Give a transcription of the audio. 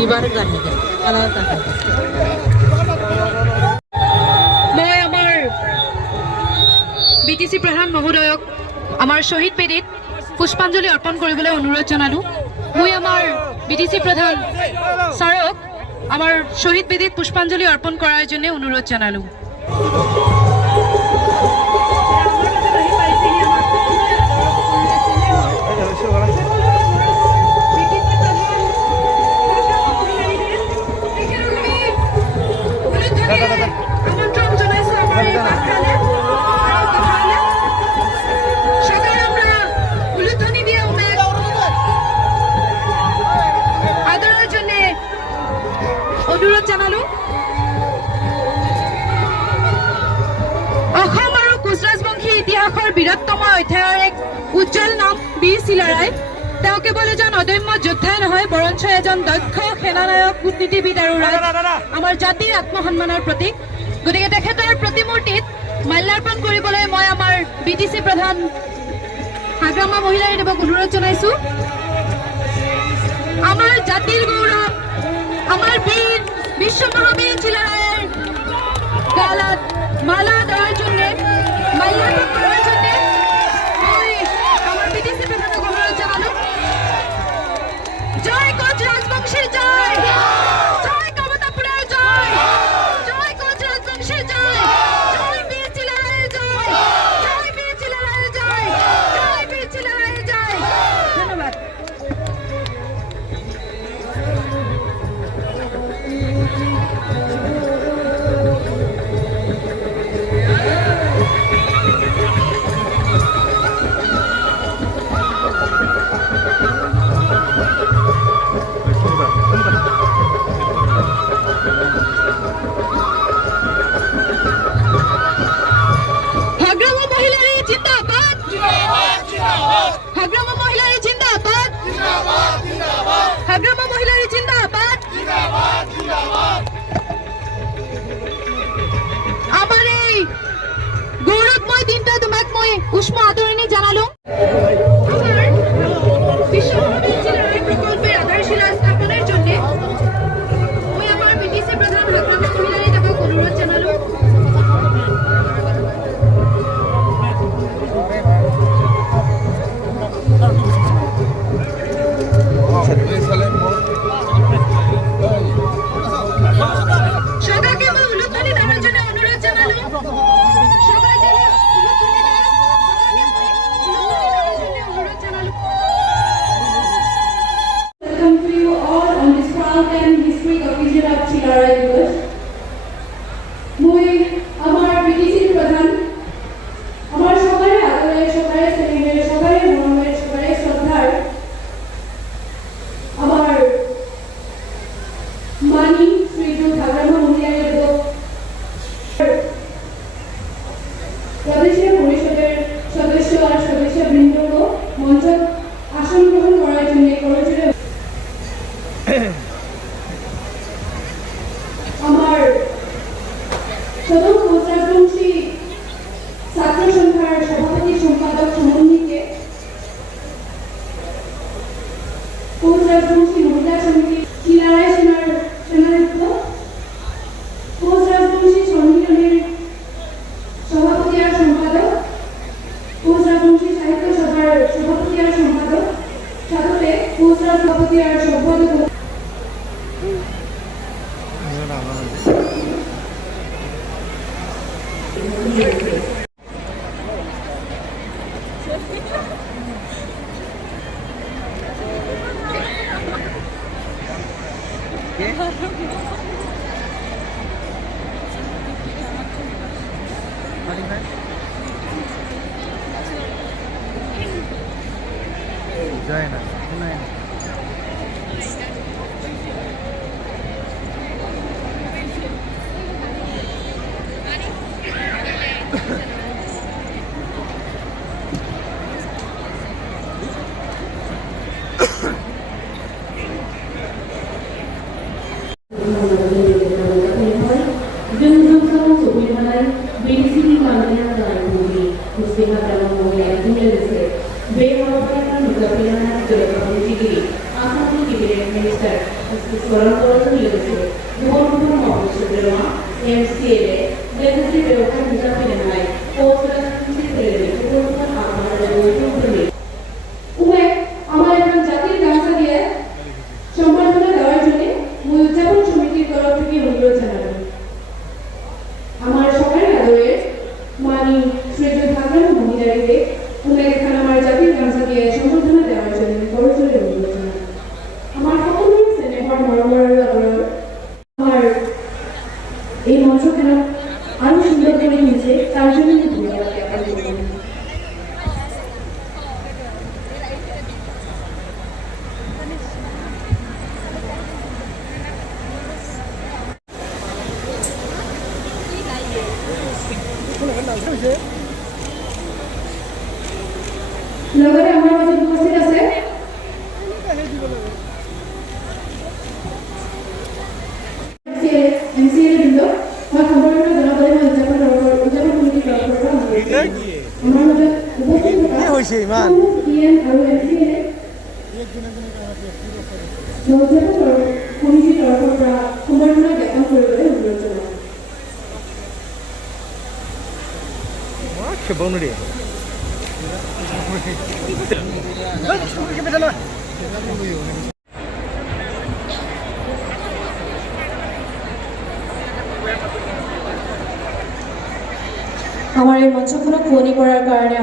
মই আমাৰ বিটিসি প্ৰধান মহোদয়ক আমাৰ শহীদ বেদীত পুষ্পাঞ্জলি অৰ্পণ কৰিবলৈ অনুৰোধ জনালোঁ। মই আমাৰ বিটিসি প্ৰধান ছাৰক আমাৰ শহীদ বেদীত পুষ্পাঞ্জলি অৰ্পণ কৰাৰ জন্য অনুৰোধ জনালোঁ। অনুৰোধ জনালোঁ। অসম আৰু কোচ ৰাজবংশী ইতিহাসৰ বীৰত্বময় অধ্যায়ৰ এক উজ্জ্বল নাম বীৰ চিলাৰায়। তেওঁ কেৱল এজন অদম্য যোদ্ধাই নহয়, বৰঞ্চ এজন দক্ষ সেনানায়ক, কূটনীতিবিদ আৰু আমাৰ জাতিৰ আত্মসন্মানৰ প্ৰতীক। গতিকে তেখেতৰ প্ৰতিমূৰ্তিত মাল্যাৰ্পণ কৰিবলৈ মই আমাৰ বিটিসি প্ৰধান হাগ্ৰামা মহিলাই দেৱক অনুৰোধ জনাইছোঁ। আমাৰ জাতিৰ গৌৰৱ, আমাৰ বীর বিশ্ব মহাবীর চিলারায়ের গালাত মালা দেওয়ার জন্য মাল্যার্পণ করার জন্য আমার বিটিসি প্রধানকে অনুরোধ জানালো। জয় কোচ রাজবংশী জয়, জয় কমতাপুরের জয়, জয় কোচ রাজবংশী জয়, জয় বীর চিলারায়ের জয়, জয় বীর চিলারায়ের জয়, জয় বীর চিলারায়ের জয়। ধন্যবাদ। আমার এই গৌরবময় দিনটা তোমাক মই উষ্ম আদৰণি জানালো। বিশ্ব মহাবীর চিলারায় প্রকল্পের আধারশিলা স্থাপনের জন্য মই আমার বিটিসি প্রধান হাগ্রামা মহিলাই দেৱক অনুৰোধ জানালো। সদাকে মই উলুধ্বনি দেওয়ার জন্য অনুরোধ জানালো। সবাই যেন উলুধ্বনি দেয়, অনুরোধ জানালো। Welcome to you all on this proud and historic occasion of Chilarai Diwas. মই আমার বিটিসি প্রধান, আমার সবাই আদরের, সবাই স্নেহের, সবাই মরমের, সবাই শ্রদ্ধার আমার মানি শ্রীযুত হাগ্রামা মহিলাই দেব প্রদেশীয় পরিষদের সদস্য আর সদস্যবৃন্দকে মঞ্চ আসন গ্রহণ করার জন্য করজোড়ে আমার সদর কোচ রাজবংশী ছাত্র সংঘার সভাপতি সম্পাদক সমন্বিতে কোচ রাজবংশী মহিলা সমিতি চিলারায় সেনাধ্যক্ষ, কোচ রাজবংশী সম্মিলনের সভাপতি আর সম্পাদক, কোচ রাজবংশী সাহিত্য সভার সভাপতি আর সম্পাদক, সাথে কোচ রাজ সভাপতি আর সম্পাদক। যায় না। Minister Volontario Leadership, Government Officer Drama, MCA, Legacy Development Visa Pinamai, Post-Secondary Training, Government Armor, Revolution উভয় আমার এখন জাতির গামছা দিয়ে সম্বর্ধনা দেওয়ার জন্য মুই উদযাপন সমিতির তরফ থেকে অনুরোধ জানাবো আমার সবার আদরের মানি শ্রীযুত ভাগরান মহিলারীকে উনাকে এখন আমার জাতির গামছা দিয়ে সম্বর্ধনা দেওয়ার জন্য করজোরে অনুরোধ জানাবো আমার সকলের স্নেহর মরমর আদর আমার এই মঞ্চখানা আরো সুন্দর করে নিয়েছে তার জন্য ধন্যবাদ জ্ঞাপন করব লগতে আমাৰ মাজত উপস্থিত আছে MCA বৃন্দ মই সম্পূৰ্ণ জনাবলৈ মই উদযাপন সমিতিৰ তৰফৰ পৰা আমাৰ মাজত উপস্থিত কি হৈছে ইমান? PM আৰু MCA উদযাপন সমিতিৰ তৰফৰ পৰা সম্পূৰ্ণ জ্ঞাপন কৰিবলৈ অনুৰোধ জনাওঁ খেপাও নোৱাৰি আমাৰ এই মঞ্চখনক শুৱনি কৰাৰ কাৰণে